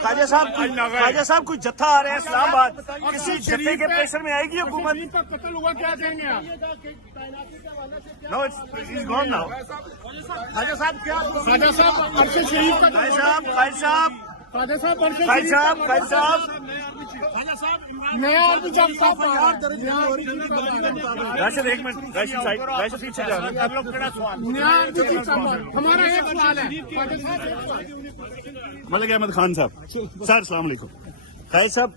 خواجہ صاحب کوئی جتھا آ رہا ہے اسلام آباد، کسی جتھے کے پریشر میں آئے گی حکومت؟ قتل ہوا کیا دیں گے آپ؟ نو اٹس گون ناؤ. خواجہ صاحب کیا؟ خواجہ صاحب عرش شریف کا خواجہ صاحب خواجہ صاحب خواجہ صاحب عرش خواجہ شریف صاحب خواجہ صاحب نیا آرمی چیف صاحب راشد ایک منٹ، راشد سائڈ، راشد پیچھے جا رہا ہے. نیا آرمی چیف صاحب ہمارا ایک سوال ہے خواجہ صاحب ملک احمد خان صاحب. سر السلام علیکم. خواجہ صاحب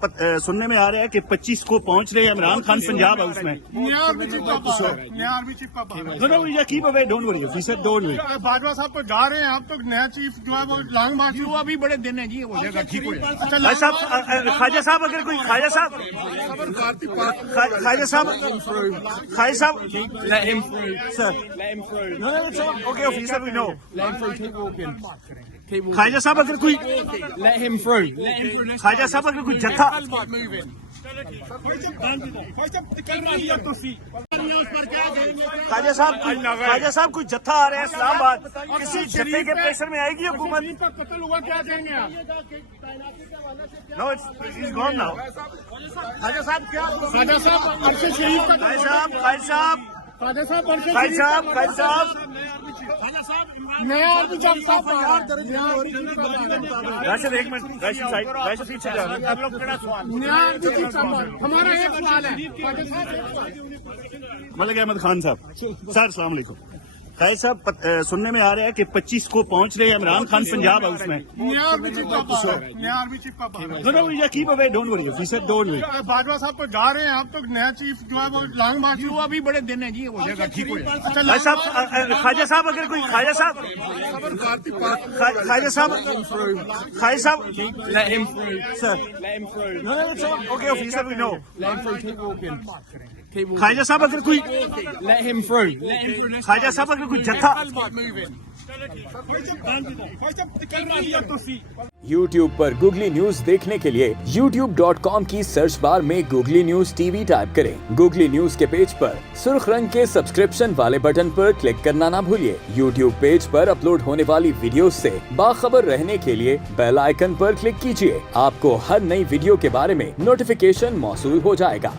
سننے میں آ رہا ہے کہ 25 کو پہنچ رہے ہیں عمران خان پنجاب ہاؤس میں. نیا آرمی چیف کا نیا آرمی چیف کا keep away, don't worry, he sad don't worry. Bajwa صاحب تو جا رہے ہیں، آپ تو نیا چیف جو ہے وہ لانگ مارچ ہوا بھی بڑے دن ہے جی، ہو جائے گا ٹھیک ہو جائے گا. خواجہ صاحب اگر کوئی خواجہ صاحب سر اوکے آفیسر وی نو. خواجہ صاحب اگر کوئی خواجہ صاحب اگر کوئی جتھا خواجہ صاحب کوئی جتھا آ رہا ہے اسلام آباد، کسی جتھے کے پریشر میں آئے گی حکومت؟ قتل ہوا کیا دیں گے آپ؟ نو اٹس گون ناؤ. خواجہ صاحب کیا؟ خواجہ صاحب عرش شریف کا خواجہ صاحب خواجہ صاحب خواجہ صاحب عرش خواجہ شریف صاحب خواجہ صاحب نیا آرمی چیف صاحب راشد ایک منٹ، راشد سائڈ، راشد پیچھے جا رہا ہے. نیا آرمی چیف صاحب ہمارا ایک سوال ہے خواجہ صاحب ملک احمد خان صاحب. سر السلام علیکم. خواجہ صاحب سننے میں آ رہا ہے کہ 25 کو پہنچ رہے ہیں عمران خان پنجاب ہاؤس میں. نیا آرمی چیف کا نیا آرمی چیف کا keep away, don't worry, he sad don't worry. Bajwa صاحب تو جا رہے ہیں، آپ تو نیا چیف جو ہے وہ لانگ مارچ ہوا بھی بڑے دن ہے جی، ہو جائے گا ٹھیک ہو جائے گا. خواجہ صاحب اگر کوئی خواجہ صاحب سر اوکے آفیسر وی نو. خواجہ صاحب اگر کوئی خواجہ صاحب اگر کوئی جتھا YouTube پر گوگلی نیوز دیکھنے کے لیے youtube.com کی سرچ بار میں googly news T V type کریں. گوگلی نیوز کے پیج پر سرخ رنگ کے سبسکرپشن والے بٹن پر کلک کرنا نہ بھولیے. YouTube پیج پر اپلوڈ ہونے والی ویڈیوز سے باخبر رہنے کے لیے بیل آئیکن پر کلک کیجیے. آپ کو ہر نئی ویڈیو کے بارے میں نوٹیفیکیشن موصول ہو جائے گا.